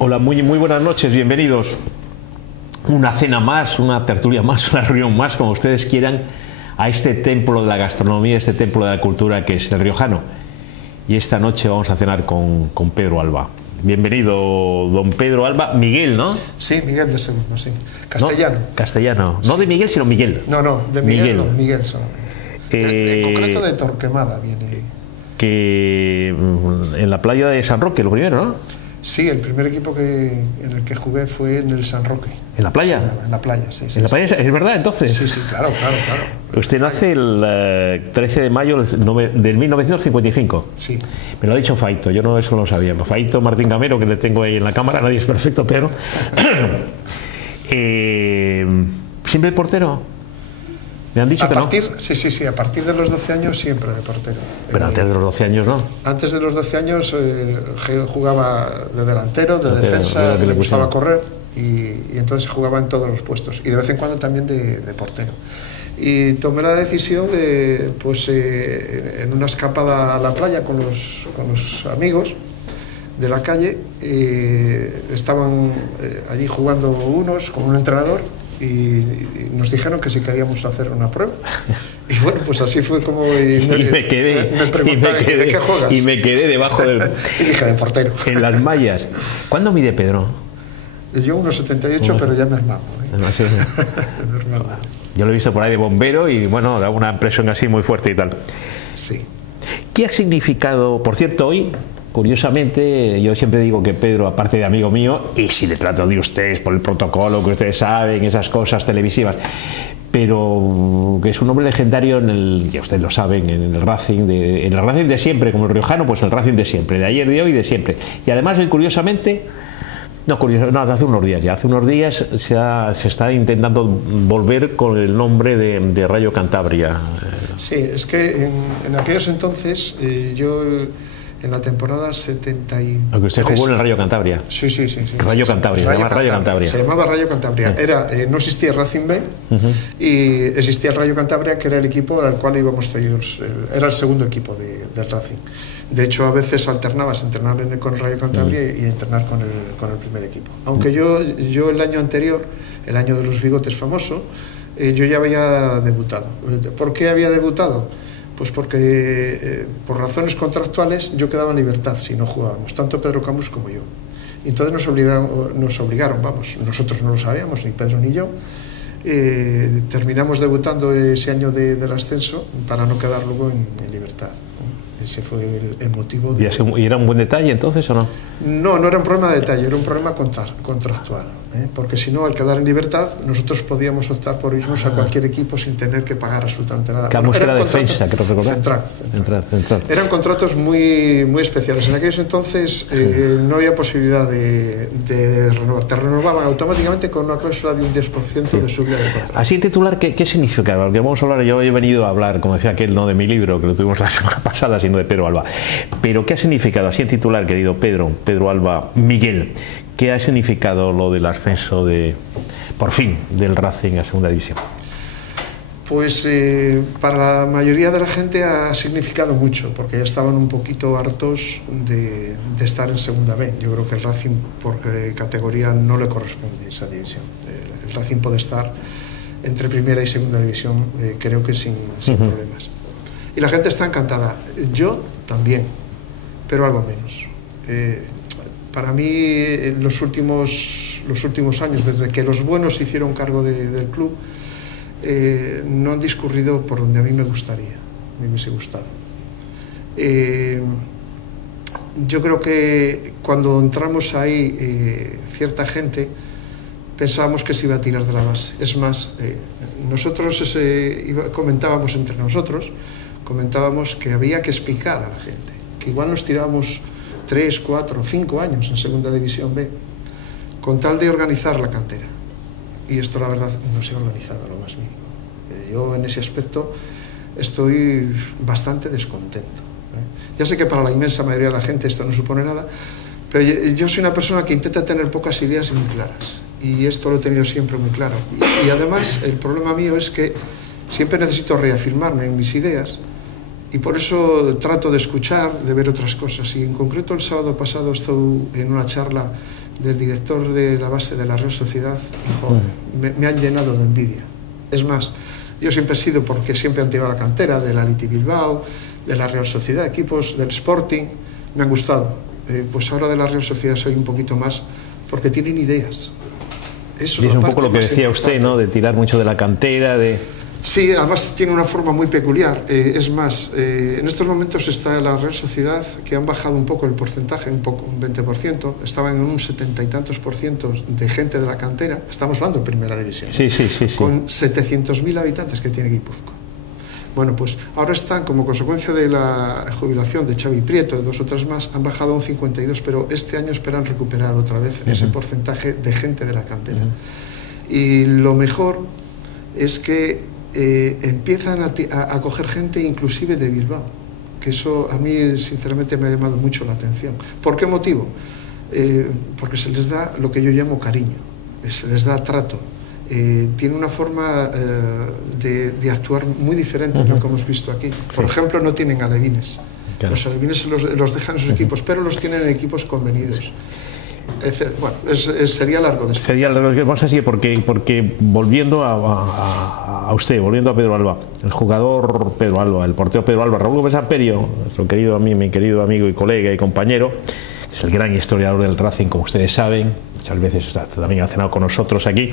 Hola, muy buenas noches, bienvenidos. Una cena más, una tertulia más, una reunión más, como ustedes quieran, a este templo de la gastronomía, este templo de la cultura que es el riojano. Y esta noche vamos a cenar con Pedro Alba. Bienvenido, don Pedro Alba. Miguel, ¿no? Sí, Miguel de segundo, sí. Castellano. No, castellano. No de Miguel, sino Miguel. No, de Miguel no, Miguel solamente. En concreto de Torquemada viene. Que en la playa de San Roque, lo primero, ¿no? Sí, el primer equipo en el que jugué fue en el San Roque. ¿En la playa? Sí, en la playa, sí. ¿En la playa? ¿Es verdad, entonces? Sí, claro. Usted nace el 13 de mayo del 1955. Sí. Me lo ha dicho Faito, yo no eso lo sabía. Faito Martín Gamero, que le tengo ahí en la cámara, nadie es perfecto, pero... ¿Siempre portero? ¿Me han dicho que no? Sí, a partir de los 12 años siempre de portero. Pero antes de los 12 años no. Antes de los 12 años jugaba de delantero, de defensa, me gustaba correr y entonces jugaba en todos los puestos y de vez en cuando también de portero. Y tomé la decisión de, pues, en una escapada a la playa con los amigos de la calle, estaban allí jugando unos con un entrenador y nos dijeron que si queríamos hacer una prueba. Y bueno, pues así fue como... me preguntaron, ¿de qué juegas? Y me quedé debajo del... y dije, de portero. En las mallas. ¿Cuándo mide Pedro? Yo 1,78, pero ya me hermano. Yo lo he visto por ahí de bombero y bueno, da una impresión así muy fuerte y tal. Sí. ¿Qué ha significado, por cierto, hoy? Curiosamente, yo siempre digo que Pedro, aparte de amigo mío, y si le trato de ustedes por el protocolo que ustedes saben, esas cosas televisivas, pero que es un hombre legendario ya ustedes lo saben, en el Racing de siempre, como el riojano, pues el Racing de siempre, de ayer, de hoy y de siempre. Y además hoy, curiosamente, hace unos días se está intentando volver con el nombre de Rayo Cantabria. Sí, es que en aquellos entonces yo... En la temporada 73... Aunque usted jugó en el Rayo Cantabria. Sí. Rayo Cantabria, se llama Rayo Cantabria. Se llamaba Rayo Cantabria. No existía el Racing B y existía el Rayo Cantabria, que era el equipo al cual íbamos todos. Era el segundo equipo del Racing. De hecho, a veces alternabas entrenar con el Rayo Cantabria y entrenar con el primer equipo. Aunque yo el año anterior, el año de los bigotes famoso, yo ya había debutado. ¿Por qué había debutado? Pues porque por razones contractuales yo quedaba en libertad si no jugábamos, tanto Pedro Camus como yo. Y entonces nos obligaron, nosotros no lo sabíamos, ni Pedro ni yo, terminamos debutando ese año del ascenso para no quedar luego en libertad. Ese fue el motivo. ¿Y era un buen detalle entonces o no? No era un problema de detalle, era un problema contractual. Porque si no, al quedar en libertad, nosotros podíamos optar por irnos a cualquier equipo sin tener que pagar absolutamente nada. Camus era defensa, creo recordar. Central. Eran contratos muy especiales. En aquellos entonces no había posibilidad de renovar. Te renovaban automáticamente con una cláusula de un 10% de subida de contrato. Así en titular, ¿qué significa? Porque vamos a hablar, yo he venido a hablar, como decía aquel, no de mi libro, que lo tuvimos la semana pasada, sino de Pedro Alba. Pero ¿qué ha significado, así en titular, querido Pedro Alba, Miguel? ¿Qué ha significado lo del ascenso por fin, del Racing a segunda división? Pues para la mayoría de la gente ha significado mucho, porque ya estaban un poquito hartos de estar en segunda B. Yo creo que el Racing, por categoría, no le corresponde esa división. El Racing puede estar entre primera y segunda división, creo que sin problemas. Y la gente está encantada. Yo también, pero algo menos. Para mí, en los últimos años, desde que los buenos se hicieron cargo del club, no han discurrido por donde a mí me gustaría, me hubiese gustado. Yo creo que cuando entramos ahí, cierta gente pensábamos que se iba a tirar de la base. Es más, nosotros comentábamos entre nosotros, que había que explicar a la gente, que igual nos tirábamos 3, 4, 5 años en segunda división B, con tal de organizar la cantera. Y esto, la verdad, no se ha organizado lo más mínimo. Yo en ese aspecto estoy bastante descontento. Ya sé que para la inmensa mayoría de la gente esto no supone nada, pero yo soy una persona que intenta tener pocas ideas muy claras. Y esto lo he tenido siempre muy claro. Y además, el problema mío es que siempre necesito reafirmarme en mis ideas, y por eso trato de escuchar, de ver otras cosas. Y en concreto el sábado pasado estuve en una charla del director de la base de la Real Sociedad, y, joder, me han llenado de envidia. Es más, yo siempre he sido, porque siempre han tirado la cantera del Athletic Bilbao, de la Real Sociedad, equipos del Sporting, me han gustado. Pues ahora de la Real Sociedad soy un poquito más, porque tienen ideas. Eso, y es un poco lo que decía usted, ¿no? De tirar mucho de la cantera, de... Sí, además tiene una forma muy peculiar. Es más, en estos momentos está la Real Sociedad, que han bajado un poco el porcentaje, un 20%, estaban en un 70 y tantos % de gente de la cantera, estamos hablando de primera división, sí. con 700.000 habitantes que tiene Guipúzcoa. Bueno, pues ahora están, como consecuencia de la jubilación de Xavi Prieto, de 2 o 3 más, han bajado a un 52, pero este año esperan recuperar otra vez ese porcentaje de gente de la cantera. Y lo mejor es que empiezan a coger gente inclusive de Bilbao, que eso a mí sinceramente me ha llamado mucho la atención. ¿Por qué motivo? Porque se les da lo que yo llamo cariño, se les da trato. Tiene una forma de actuar muy diferente de lo que hemos visto aquí. Por ejemplo, no tienen alevines. Claro. Los alevines los dejan en sus equipos, pero los tienen en equipos convenidos. Bueno, sería largo después. Sería largo, vamos a seguir porque volviendo a usted, volviendo a Pedro Alba, el jugador Pedro Alba, el portero Pedro Alba, Raúl Gómez Amperio, mi querido amigo y colega y compañero, es el gran historiador del Racing, como ustedes saben, muchas veces también ha cenado con nosotros aquí.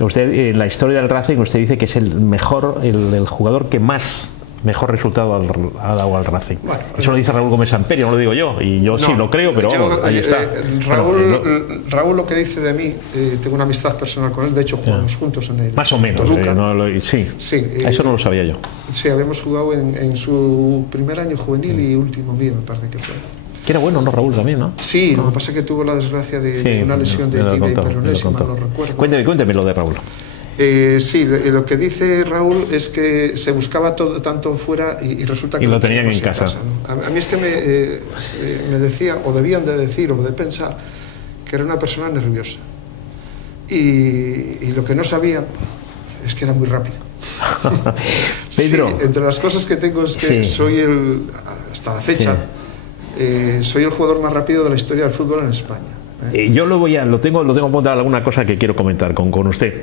Usted, en la historia del Racing, usted dice que es el mejor, el jugador que mejor resultado ha dado al Racing. Bueno, eso lo dice Raúl Gómez Amperio, no lo digo yo, y yo no, sí lo creo, pero vamos, ahí está. Raúl lo que dice de mí, tengo una amistad personal con él, de hecho jugamos juntos en el más o menos, sí, eso no lo sabía yo. Sí, habíamos jugado en su primer año juvenil y último mío, me parece que fue. Que era bueno, ¿no, Raúl, también, no? Sí, lo que pasa es que tuvo la desgracia de una lesión de tibia y peroné, si mal no recuerdo. Cuénteme lo de Raúl. Sí, lo que dice Raúl es que se buscaba todo tanto fuera y resulta que lo tenían en casa. ¿no? A mí es que me decía, o debían de decir, o de pensar, que era una persona nerviosa. Y lo que no sabía es que era muy rápido. Pedro. Sí, entre las cosas que tengo es que soy hasta la fecha, soy el jugador más rápido de la historia del fútbol en España. Yo lo tengo apuntado alguna cosa que quiero comentar con usted.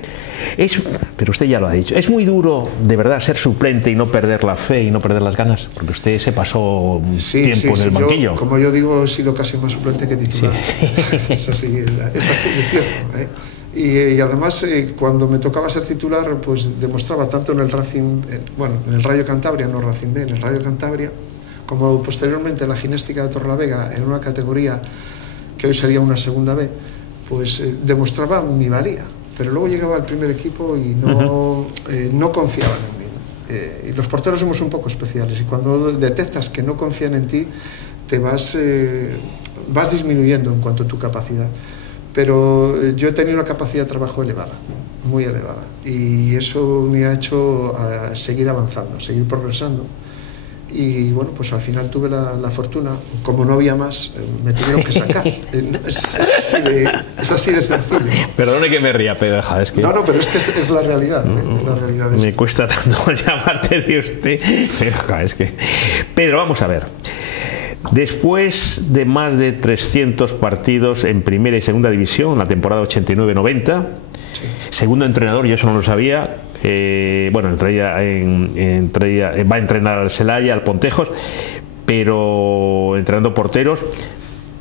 Pero usted ya lo ha dicho. Es muy duro, de verdad, ser suplente y no perder la fe y no perder las ganas, porque usted se pasó tiempo en el banquillo. Como yo digo, he sido casi más suplente que titular. Es así, es cierto. Y además, cuando me tocaba ser titular, pues demostraba tanto en el Racing, en el Rayo Cantabria, no Racing B, en el Rayo Cantabria, como posteriormente en la Gimnástica de Torrelavega, en una categoría que hoy sería una segunda B, pues demostraba mi valía. Pero luego llegaba al primer equipo y no confiaban en mí. Y los porteros somos un poco especiales, y cuando detectas que no confían en ti, te vas disminuyendo en cuanto a tu capacidad. Pero yo he tenido una capacidad de trabajo elevada, muy elevada, y eso me ha hecho seguir avanzando, seguir progresando. Y bueno, pues al final tuve la fortuna, como no había más, me tuvieron que sacar. Es así de sencillo. Perdone que me ría, Pedro, es que... No, pero es que es la realidad, la realidad de me cuesta tanto llamarte de usted. Es que... Pedro, vamos a ver. Después de más de 300 partidos en primera y segunda división, la temporada 89-90, segundo entrenador, yo eso no lo sabía. Bueno, va a entrenar al Celaya, al Pontejos, pero entrenando porteros,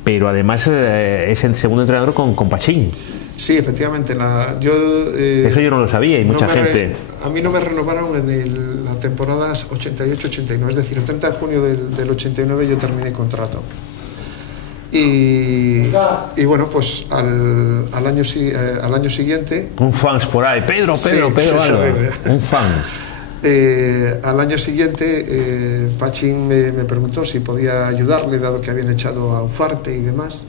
pero además es el segundo entrenador con Pachín. Sí, efectivamente. Eso yo no lo sabía y mucha gente... A mí no me renovaron en la temporada 88-89, es decir, el 30 de junio del 89 yo terminé contrato. Y bueno, pues al año siguiente... Un fans por ahí, Pedro, un fan. Al año siguiente Pachín me preguntó si podía ayudarle, dado que habían echado a Ufarte y demás.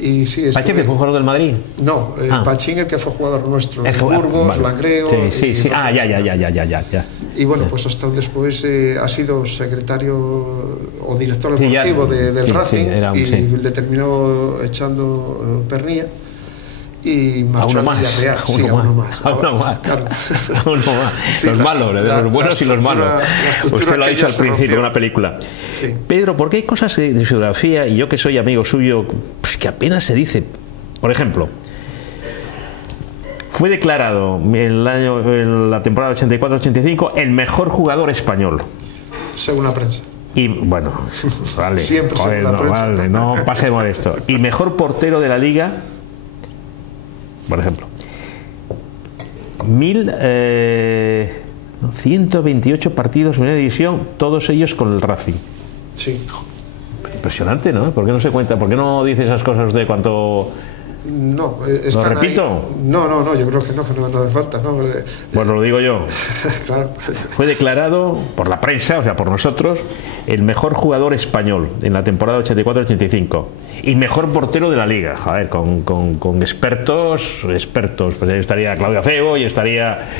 Y sí, ¿Pachín que fue jugador del Madrid? No, Pachín el que fue jugador nuestro, de Burgos, vale. Langreo... Sí. Ya. Y bueno, pues hasta después ha sido secretario o director deportivo del Racing, y le terminó echando Pernilla y marchó al Villarreal. A uno más. Claro. Sí, los malos, los buenos y los malos. Usted lo ha dicho al principio de una película. Sí. Pedro, porque hay cosas de geografía, y yo que soy amigo suyo, pues que apenas se dice Por ejemplo, fue declarado en la temporada 84-85 el mejor jugador español. Según la prensa. Y bueno, vale, siempre joder, la prensa. Vale, no pasemos esto. Y mejor portero de la liga, por ejemplo, 128 partidos en primera división, todos ellos con el Racing. Sí. Impresionante, ¿no? ¿Por qué no se cuenta? ¿Por qué no dice esas cosas usted cuánto...? No, ¿Lo repito? Ahí. No, yo creo que no hace falta. No. Bueno, lo digo yo. Claro. Fue declarado por la prensa, o sea, por nosotros, el mejor jugador español en la temporada 84-85 y mejor portero de la liga. Joder, con expertos. Pues ahí estaría Claudio Feo y estaría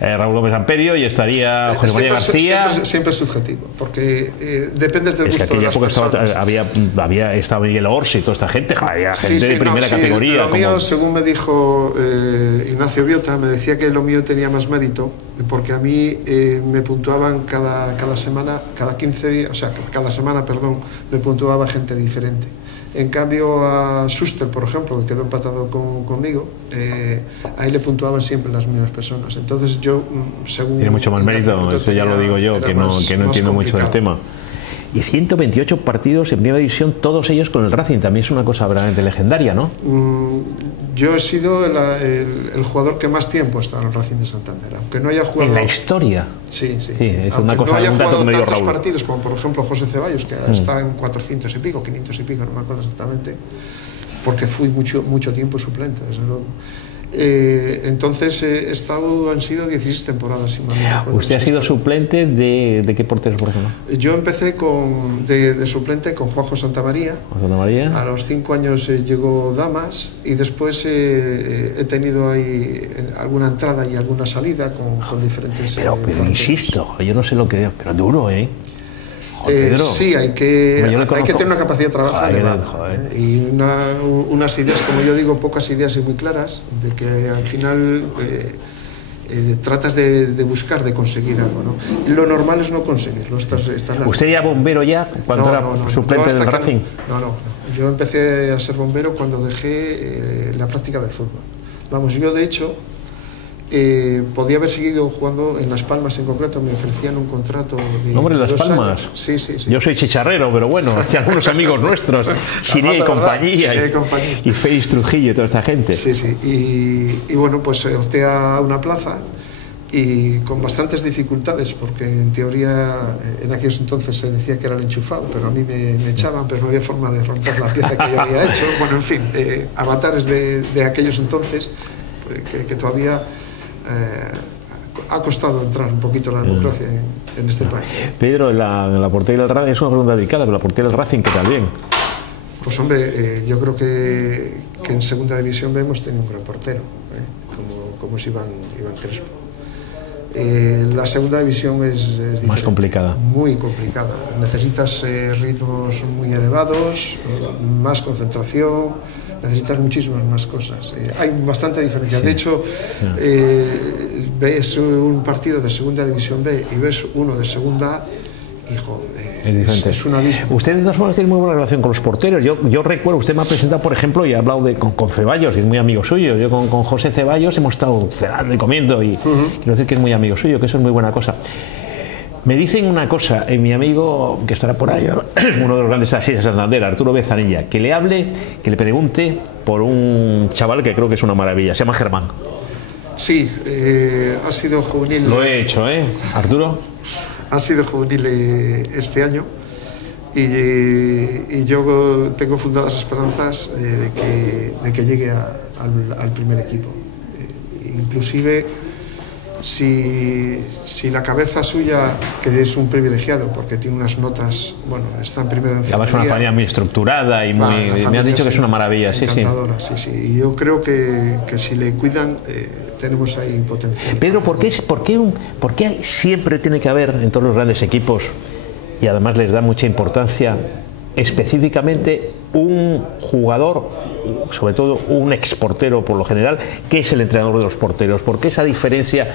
Raúl Gómez Amperio y estaría José María García. Siempre es subjetivo, porque dependes del gusto de las personas. Había estado Miguel Orsi y toda esta gente, había gente de primera categoría. Lo mío, según me dijo Ignacio Biota, me decía que lo mío tenía más mérito, porque a mí me puntuaban cada semana, cada 15 días, o sea, cada semana, perdón, me puntuaba gente diferente. En cambio a Schuster, por ejemplo, que quedó empatado conmigo, a él le puntuaban siempre las mismas personas. Entonces yo, según... Tiene mucho más mérito, eso ya lo digo yo, que no entiendo mucho del tema. Y 128 partidos en primera división, todos ellos con el Racing, también es una cosa verdaderamente legendaria, ¿no? Yo he sido el jugador que más tiempo ha estado en el Racing de Santander, aunque no haya jugado... ¿En la historia? Sí. Es una cosa, no haya jugado tantos Raúl. partidos como por ejemplo José Ceballos, que está en 400 y pico, 500 y pico, no me acuerdo exactamente, porque fui mucho tiempo suplente, desde luego. Entonces han sido 16 temporadas, si mal no recuerdo. ¿Usted ha sido suplente de qué porteros, por ejemplo? Yo empecé de suplente con Juanjo Santamaría. A los 5 años llegó Damas y después he tenido ahí alguna entrada y alguna salida con diferentes... Pero insisto, yo no sé lo que... Pero duro, ¿eh? Sí, hay que tener una capacidad de trabajo elevada, y unas ideas, como yo digo, pocas ideas y muy claras, de que al final tratas de buscar, de conseguir algo, ¿no? Lo normal es no conseguirlo. ¿Usted ya bombero ya cuando era suplente del Racing? No. Yo empecé a ser bombero cuando dejé la práctica del fútbol. Vamos, yo de hecho... podía haber seguido jugando en Las Palmas en concreto, me ofrecían un contrato de... ¿Hombre, Las Palmas? Sí. Yo soy chicharrero, pero bueno, hacia algunos amigos nuestros, Siria y compañía, y Félix Trujillo y toda esta gente. Sí, y bueno, pues opté a una plaza y con bastantes dificultades, porque en teoría en aquellos entonces se decía que era el enchufado, pero a mí me echaban, pero no había forma de romper la pieza que yo había hecho. Bueno, en fin, avatares de aquellos entonces, que todavía... ha costado entrar un poquito la democracia en este país. Pedro, en la portería del Racing, es una pregunta delicada, pero la portería del Racing, ¿qué tal? Bien. Pues hombre, yo creo que en segunda división hemos tenido un gran portero, como es Iván Crespo. La segunda división es diferente, más complicada. Muy complicada. Necesitas ritmos muy elevados, más concentración, necesitas muchísimas más cosas. Hay bastante diferencia. De hecho, ves un partido de segunda división B y ves uno de segunda A, hijo, es un abismo. Usted de todas formas tiene muy buena relación con los porteros. Yo recuerdo, usted me ha presentado, por ejemplo, y ha hablado con Ceballos, y es muy amigo suyo. Yo con José Ceballos hemos estado cenando y comiendo, y quiero decir que es muy amigo suyo, que eso es muy buena cosa. Me dicen una cosa, mi amigo que estará por ahí, uno de los grandes taxistas de Santander, Arturo Bezanilla, que le pregunte por un chaval que creo que es una maravilla, se llama Germán. Sí, ha sido juvenil. Lo he hecho, Arturo. Ha sido juvenil este año y yo tengo fundadas esperanzas de que llegue al primer equipo. Inclusive si la cabeza suya, que es un privilegiado porque tiene unas notas, bueno, está en primera de enfermería. Es una familia muy estructurada y muy... me has dicho que es una maravilla. Encantadora, sí. Y yo creo que si le cuidan, tenemos ahí potencial. Pedro, ¿por qué siempre tiene que haber en todos los grandes equipos, y además les da mucha importancia, específicamente un jugador, sobre todo un exportero por lo general, que es el entrenador de los porteros? ¿Por qué esa diferencia,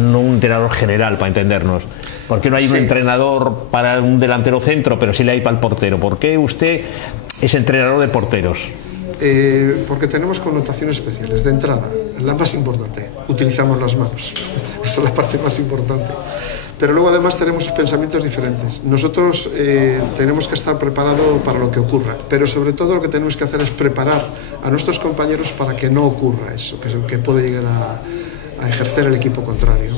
no un entrenador general, para entendernos? ¿Por qué no hay un entrenador para un delantero centro, pero sí le hay para el portero? ¿Por qué usted es entrenador de porteros? Porque tenemos connotaciones especiales. De entrada, la más importante, utilizamos las manos. Esa es la parte más importante. Pero luego además tenemos pensamientos diferentes. Nosotros tenemos que estar preparados para lo que ocurra, pero sobre todo lo que tenemos que hacer es preparar a nuestros compañeros para que no ocurra eso, que puede llegar a ejercer el equipo contrario.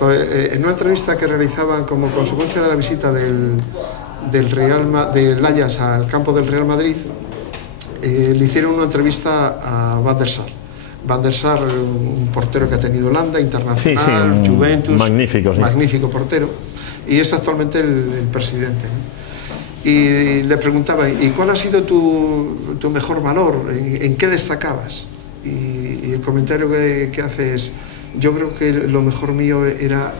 En una entrevista que realizaban como consecuencia de la visita del Ajax al campo del Real Madrid, le hicieron una entrevista a Van der Sar. Van der Sar, un portero que ha tenido Holanda, internacional, Juventus, magnífico portero, y es actualmente el presidente, ¿no? Y le preguntaba, ¿y cuál ha sido tu mejor valor? ¿En qué destacabas? Y el comentario que hace es, yo creo que lo mejor mío era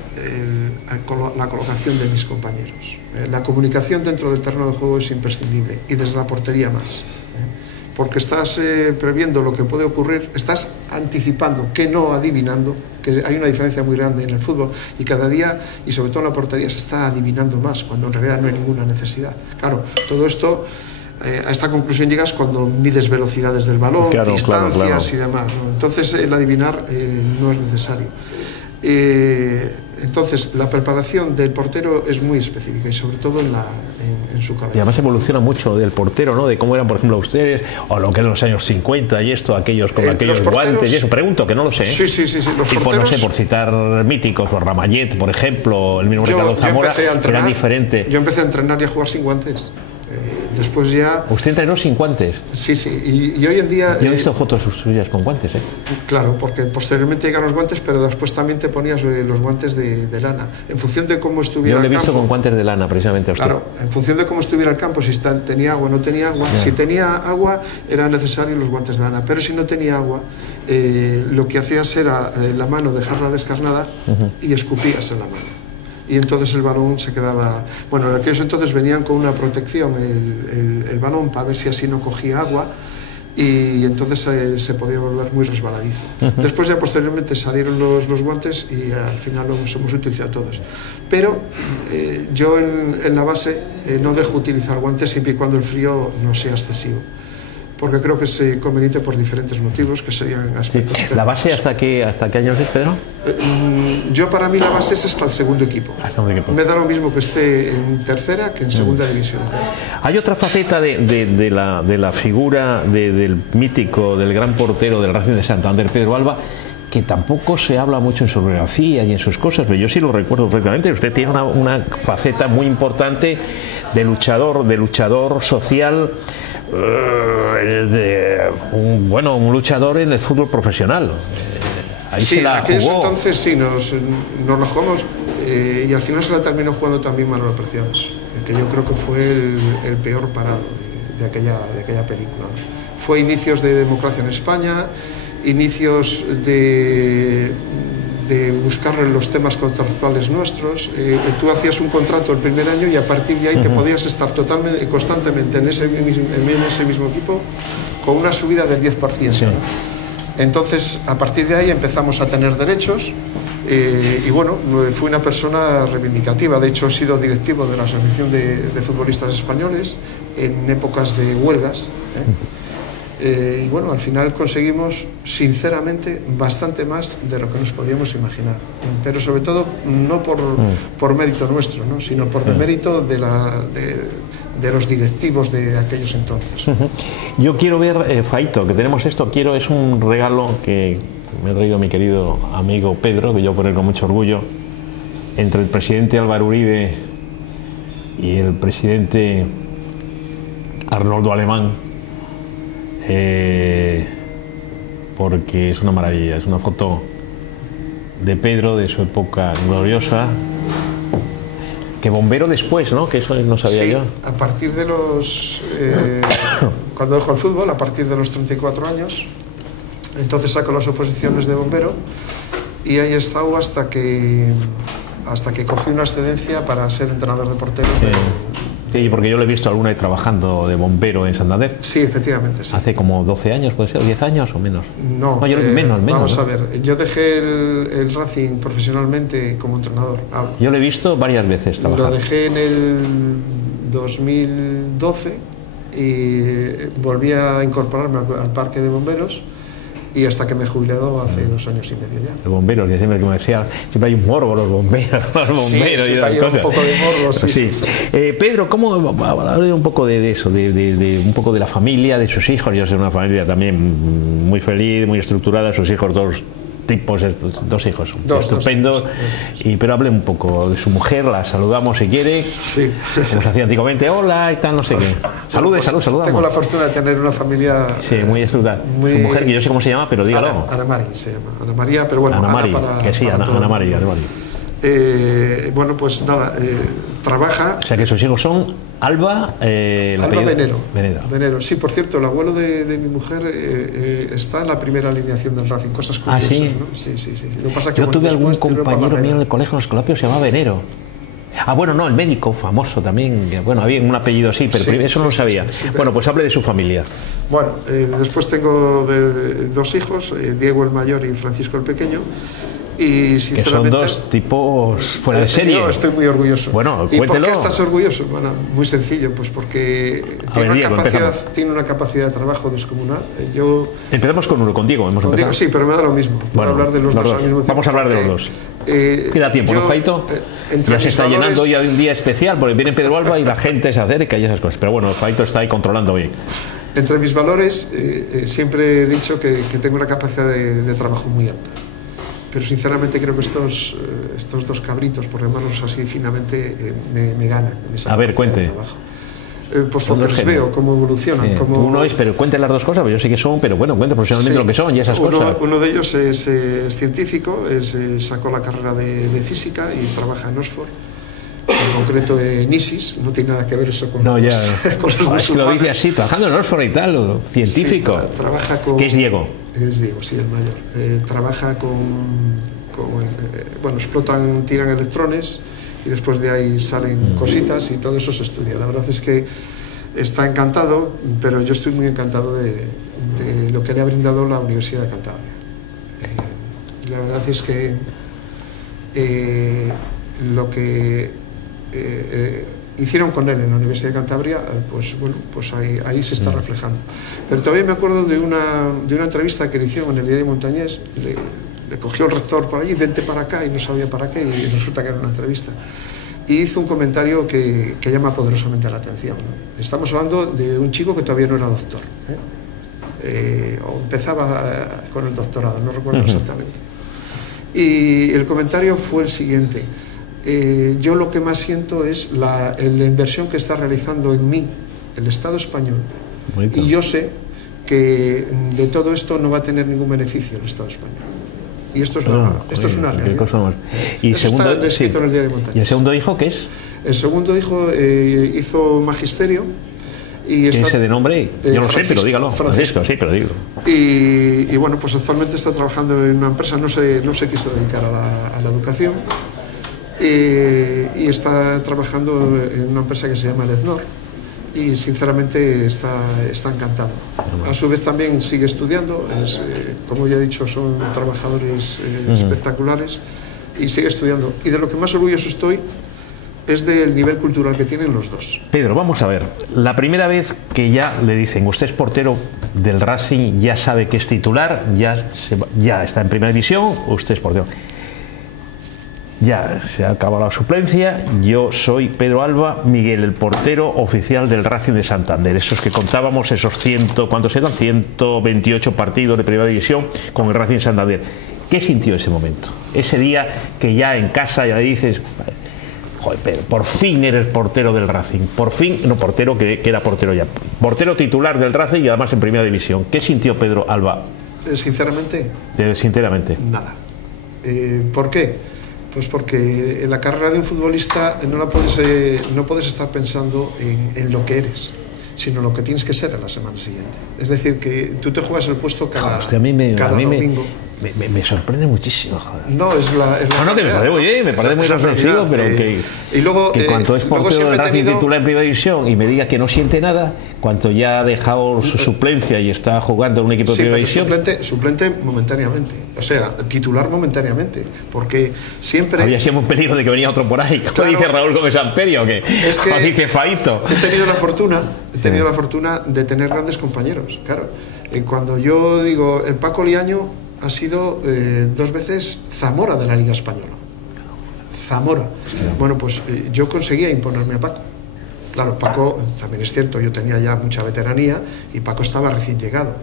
la colocación de mis compañeros. La comunicación dentro del terreno de juego es imprescindible, y desde la portería más. Porque estás previendo lo que puede ocurrir, estás anticipando, que no adivinando, que hay una diferencia muy grande en el fútbol, y cada día, y sobre todo en la portería, se está adivinando más, cuando en realidad no hay ninguna necesidad. Claro, todo esto, a esta conclusión llegas cuando mides velocidades del balón, claro, distancias y demás, ¿no? Entonces el adivinar no es necesario. Entonces la preparación del portero es muy específica, y sobre todo en su cabeza. Y además evoluciona mucho del portero, ¿no? De cómo eran, por ejemplo, ustedes, o lo que eran los años 50 y esto, aquellos con aquellos guantes y eso. Pregunto, que no lo sé, ¿eh? Sí. Los tipo, porteros, no sé, por citar míticos, o Ramallet, por ejemplo, el mismo Ricardo Zamora, era diferente. Yo empecé a entrenar y a jugar sin guantes. Después ya... ¿Usted entrenó sin guantes? Sí, y hoy en día... Yo he visto fotos suyas con guantes, ¿eh? Claro, porque posteriormente llegan los guantes, pero después también te ponías los guantes de lana. En función de cómo estuviera el campo... Yo lo he visto con guantes de lana, precisamente, a usted. Claro, en función de cómo estuviera el campo, si tenía agua o no tenía agua. Si tenía agua, eran necesarios los guantes de lana, pero si no tenía agua, lo que hacías era la mano dejarla descarnada y escupías en la mano. Y entonces el balón se quedaba... Bueno, en aquellos entonces venían con una protección el balón para ver si así no cogía agua, y entonces se podía volver muy resbaladizo. Después ya posteriormente salieron los guantes y al final los hemos utilizado todos. Pero yo en la base no dejo utilizar guantes siempre y cuando el frío no sea excesivo, porque creo que es conveniente por diferentes motivos, que serían aspectos técnicos. ¿La base hasta qué años es, Pedro? Yo, para mí, la base es hasta el segundo equipo. Me da lo mismo que esté en tercera que en segunda división. Hay otra faceta de la figura del mítico, del gran portero del Racing de Santander, Pedro Alba, que tampoco se habla mucho en su biografía y en sus cosas, pero yo sí lo recuerdo perfectamente. Usted tiene una faceta muy importante de luchador social, un luchador en el fútbol profesional. Ahí sí, se la aquellos jugó. Entonces sí, nos lo jugamos, y al final se la terminó jugando también Manolo Preciados, que yo creo que fue el peor parado de aquella película. Fue inicios de democracia en España, inicios de buscar los temas contractuales nuestros. Tú hacías un contrato el primer año y a partir de ahí te podías estar constantemente en ese mismo equipo con una subida del 10%. Sí. Entonces, a partir de ahí empezamos a tener derechos, y bueno, fui una persona reivindicativa. De hecho, he sido directivo de la Asociación de Futbolistas Españoles en épocas de huelgas, y bueno, al final conseguimos, sinceramente, bastante más de lo que nos podíamos imaginar, pero sobre todo no por mérito nuestro, ¿no? Sino por demérito de los directivos de aquellos entonces. Yo quiero ver, Faito, que tenemos esto, es un regalo que me ha traído mi querido amigo Pedro, que yo por él con mucho orgullo, entre el presidente Álvaro Uribe y el presidente Arnoldo Alemán, porque es una maravilla, es una foto de Pedro de su época gloriosa, que bombero después, ¿no? Que eso no sabía yo. A partir de cuando dejó el fútbol, a partir de los 34 años, entonces sacó las oposiciones de bombero, y ahí he estado hasta que cogí una excedencia para ser entrenador de porteros. Sí, porque yo lo he visto alguna vez trabajando de bombero en Santander. Sí, efectivamente, sí. Hace como 12 años, ¿puede ser? ¿10 años o menos? No, menos. Vamos, ¿no? a ver, yo dejé el Racing profesionalmente como entrenador. Yo lo he visto varias veces trabajar. Lo dejé en el 2012 y volví a incorporarme al parque de bomberos, y hasta que me he jubilado hace 2 años y medio ya. Los bomberos, que siempre, como decía, siempre hay un morbo, los bomberos, Sí, y hay un poco de morbo, sí. Sí. Pedro, ¿cómo hablar un poco de eso, un poco de la familia, de sus hijos? Yo soy una familia también muy feliz, muy estructurada, sus hijos, 2 hijos, estupendos. Pero hable un poco de su mujer, la saludamos si quiere, sí. Como se hacía antiguamente, hola y tal, no sé qué. Saludamos. Tengo la fortuna de tener una familia muy estructurada. Su mujer, que yo sé cómo se llama, pero dígalo. Ana Mari se llama, Ana María, pero bueno, Ana Mari, Ana Mari. Bueno, pues nada, trabaja. O sea que sus hijos son Alba, Alba Venero. Sí, por cierto, el abuelo de mi mujer está en la primera alineación del Racing, cosas curiosas. ¿Sí? ¿No? Sí. Lo que pasa es que, yo tuve algún compañero mío en el colegio, en los colapios, se llamaba Venero. Bueno, no, el médico famoso también, bueno, había un apellido así, pero eso no lo sabía. Bueno, pues hable de su familia. Bueno, después tengo 2 hijos, Diego el mayor y Francisco el pequeño. Y sinceramente, que son 2 tipos fuera de serie. Yo estoy muy orgulloso. Bueno, ¿Y cuéntelo. por qué estás orgulloso? Bueno, muy sencillo, pues porque tiene una capacidad de trabajo descomunal. Empezamos con Diego, hemos empezado. Sí, pero me da lo mismo. Bueno, hablar de los dos al mismo tiempo. Vamos a hablar de los dos. Queda tiempo, ¿no, Faito? Ya se está llenando ya un día especial, porque viene Pedro Alba y la gente se acerca y esas cosas. Pero bueno, Faito está ahí controlando bien. Entre mis valores, siempre he dicho que tengo una capacidad de trabajo muy alta. Pero sinceramente creo que estos 2 cabritos, por llamarlos así finamente, me ganan en esa cuente. de trabajo. Pues porque los veo cómo evolucionan. Uno es, pero cuente las 2 cosas, pero yo sé que son, pero bueno, cuente profesionalmente lo que son y esas cosas. Uno de ellos es científico, sacó la carrera de física y trabaja en Oxford, en concreto en ISIS, no tiene nada que ver eso con los musulmanes. Es que lo dice así, trabajando en Oxford y tal, científico. Sí, trabaja con... ¿Qué es Diego? Es Diego, sí, el mayor. Trabaja bueno, tiran electrones y después de ahí salen cositas y todo eso se estudia. La verdad es que está encantado, pero yo estoy muy encantado de lo que le ha brindado la Universidad de Cantabria. La verdad es que lo que hicieron con él en la Universidad de Cantabria, pues bueno, pues ahí se está reflejando. Pero todavía me acuerdo de una entrevista que le hicieron en el diario Montañés. Le cogió el rector por allí, vente para acá, y no sabía para qué, y resulta que era una entrevista. Y hizo un comentario que llama poderosamente la atención, ¿no? Estamos hablando de un chico que todavía no era doctor, o empezaba con el doctorado, no recuerdo exactamente. Y el comentario fue el siguiente: yo lo que más siento es la inversión que está realizando en mí el Estado español, y yo sé que de todo esto no va a tener ningún beneficio el Estado español. Y esto es una realidad. ¿Y eso está escrito en el diario Montañés. ¿Y el segundo hijo qué es? El segundo hijo hizo magisterio. Y ese de nombre, yo no sé, pero dígalo. Francisco, sí, pero digo. Y bueno, pues actualmente está trabajando en una empresa, no se quiso dedicar a la educación, y está trabajando en una empresa que se llama Leznor, y sinceramente está encantado. A su vez también sigue estudiando, como ya he dicho, son trabajadores espectaculares, y sigue estudiando. Y de lo que más orgulloso estoy es del nivel cultural que tienen los 2. Pedro, vamos a ver, la primera vez que ya le dicen usted es portero del Racing, ya sabe que es titular, ya está en primera división, usted es portero. Ya se ha acabado la suplencia, yo soy Pedro Alba Miguel, el portero oficial del Racing de Santander. Esos que contábamos, esos 128 partidos de primera división con el Racing de Santander. ¿Qué sintió ese momento? Ese día que ya en casa ya dices, joder, Pedro, por fin eres portero del Racing, por fin, no portero, que era portero ya, portero titular del Racing y además en primera división. ¿Qué sintió Pedro Alba? Sinceramente, nada. ¿Por qué? Pues porque en la carrera de un futbolista no puedes estar pensando en lo que eres, sino lo que tienes que ser en la semana siguiente. Es decir, que tú te juegas el puesto cada domingo. Me sorprende muchísimo, joder. No, es la No, que me parece muy bien, me parece muy reflexivo, pero y luego, que cuanto es portero del Racing titular en primera división y me diga que no siente nada, cuanto ya ha dejado su suplencia y está jugando en un equipo de primera división. Suplente momentáneamente, o sea, titular momentáneamente, porque siempre... Había siempre un peligro de que venía otro por ahí, como dice Raúl Gómez Amperio, que dice Faito. He tenido la fortuna de tener grandes compañeros, claro. Cuando yo digo, el Paco Liaño ha sido 2 veces Zamora de la Liga Española. Zamora. Bueno, pues yo conseguía imponerme a Paco. Claro, Paco, también es cierto, yo tenía ya mucha veteranía y Paco estaba recién llegado.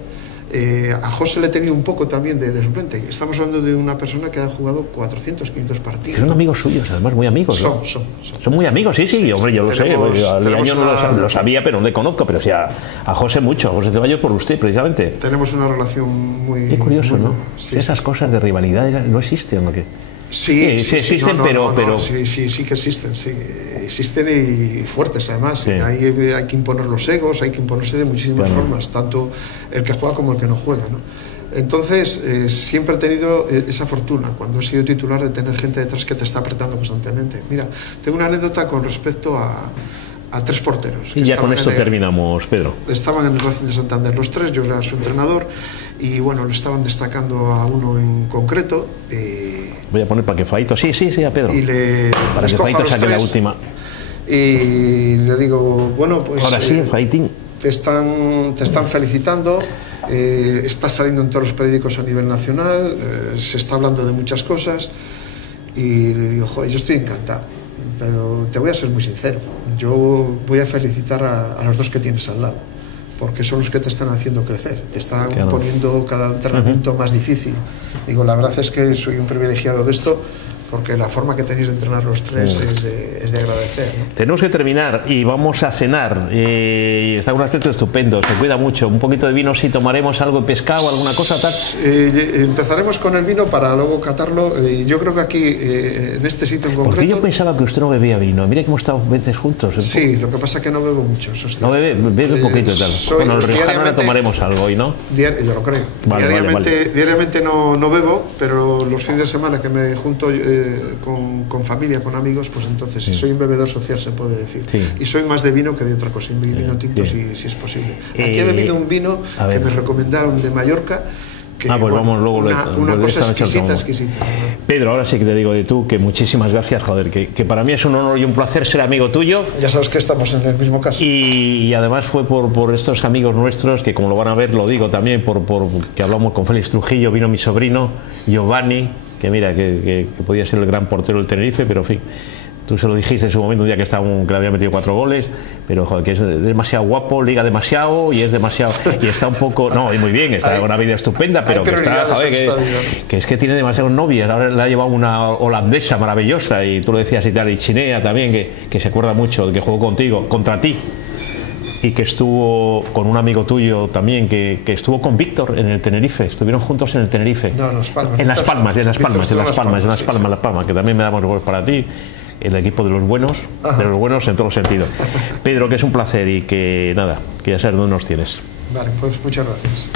A José le he tenido un poco también de suplente. Estamos hablando de una persona que ha jugado 400, 500 partidos. Son amigos suyos, además, muy amigos, ¿no? Son muy amigos, sí, hombre, yo lo sé. Yo no lo sabía, pero no le conozco, pero sí a José mucho, a José Ceballos por usted, precisamente. Tenemos una relación muy... Qué curioso, muy, ¿no? Esas cosas de rivalidad no existen, ¿o qué? Sí, existen, pero... Sí que existen, sí. Existen y fuertes, además. Sí. Hay que imponer los egos, hay que imponerse de muchísimas formas, tanto el que juega como el que no juega, ¿no? Entonces, siempre he tenido esa fortuna, cuando he sido titular, de tener gente detrás que te está apretando constantemente. Mira, tengo una anécdota con respecto a 3 porteros. Y ya con esto terminamos, Pedro. Estaban en el Racing de Santander los 3, yo era su entrenador, y bueno, le estaban destacando a uno en concreto. Voy a poner para que Faito, sí, a Pedro. Y para que Faito saque la última. Y le digo, bueno, pues... Ahora sí, Faitín. Te están felicitando, estás saliendo en todos los periódicos a nivel nacional, se está hablando de muchas cosas, y le digo, joder, yo estoy encantado, pero te voy a ser muy sincero, yo voy a felicitar a los 2 que tienes al lado, porque son los que te están haciendo crecer, te están poniendo cada entrenamiento más difícil. Digo, la verdad es que soy un privilegiado de esto, porque la forma que tenéis de entrenar los 3 es de agradecer, ¿no? Tenemos que terminar y vamos a cenar. Está un aspecto estupendo, se cuida mucho. Un poquito de vino, si tomaremos algo de pescado, alguna cosa tal. Empezaremos con el vino para luego catarlo. Yo creo que aquí, en este sitio en concreto... Porque yo pensaba que usted no bebía vino. Mira que hemos estado veces juntos. Sí, lo que pasa es que no bebo mucho. Eso es no bebe un poquito y tal. Bueno, el riojano ahora tomaremos algo hoy, ¿no? Yo lo creo. Diariamente no bebo, pero los fines de semana que me junto con familia, con amigos, pues entonces soy un bebedor social, se puede decir. Y soy más de vino que de otra cosa, vino tinto si es posible. Aquí he bebido un vino que me recomendaron de Mallorca, que pues vamos luego una cosa exquisita. Pedro, ahora sí que te digo de tú que muchísimas gracias, joder, que para mí es un honor y un placer ser amigo tuyo. Ya sabes que estamos en el mismo caso. Y además fue por estos amigos nuestros, que como lo van a ver, lo digo también, que hablamos con Félix Trujillo, vino mi sobrino, Giovanni, que mira, que podía ser el gran portero del Tenerife, pero en fin, tú se lo dijiste en su momento, un día que le había metido 4 goles, pero joder, que es demasiado guapo, liga demasiado y es demasiado, y está un poco, no, y muy bien, está una vida estupenda, pero que está, joder, que es que tiene demasiados novias. Ahora le ha llevado una holandesa maravillosa, y tú lo decías y tal, y Chinea también, que se acuerda mucho, que jugó contigo, contra ti, y que estuvo con un amigo tuyo también, que estuvo con Víctor en el Tenerife, estuvieron juntos en el Tenerife. No, en Las Palmas. En Las Palmas, que también me damos goles para ti, el equipo de los buenos en todos los sentidos. Pedro, que es un placer y que nada, que ya sabes dónde nos tienes. Vale, pues muchas gracias.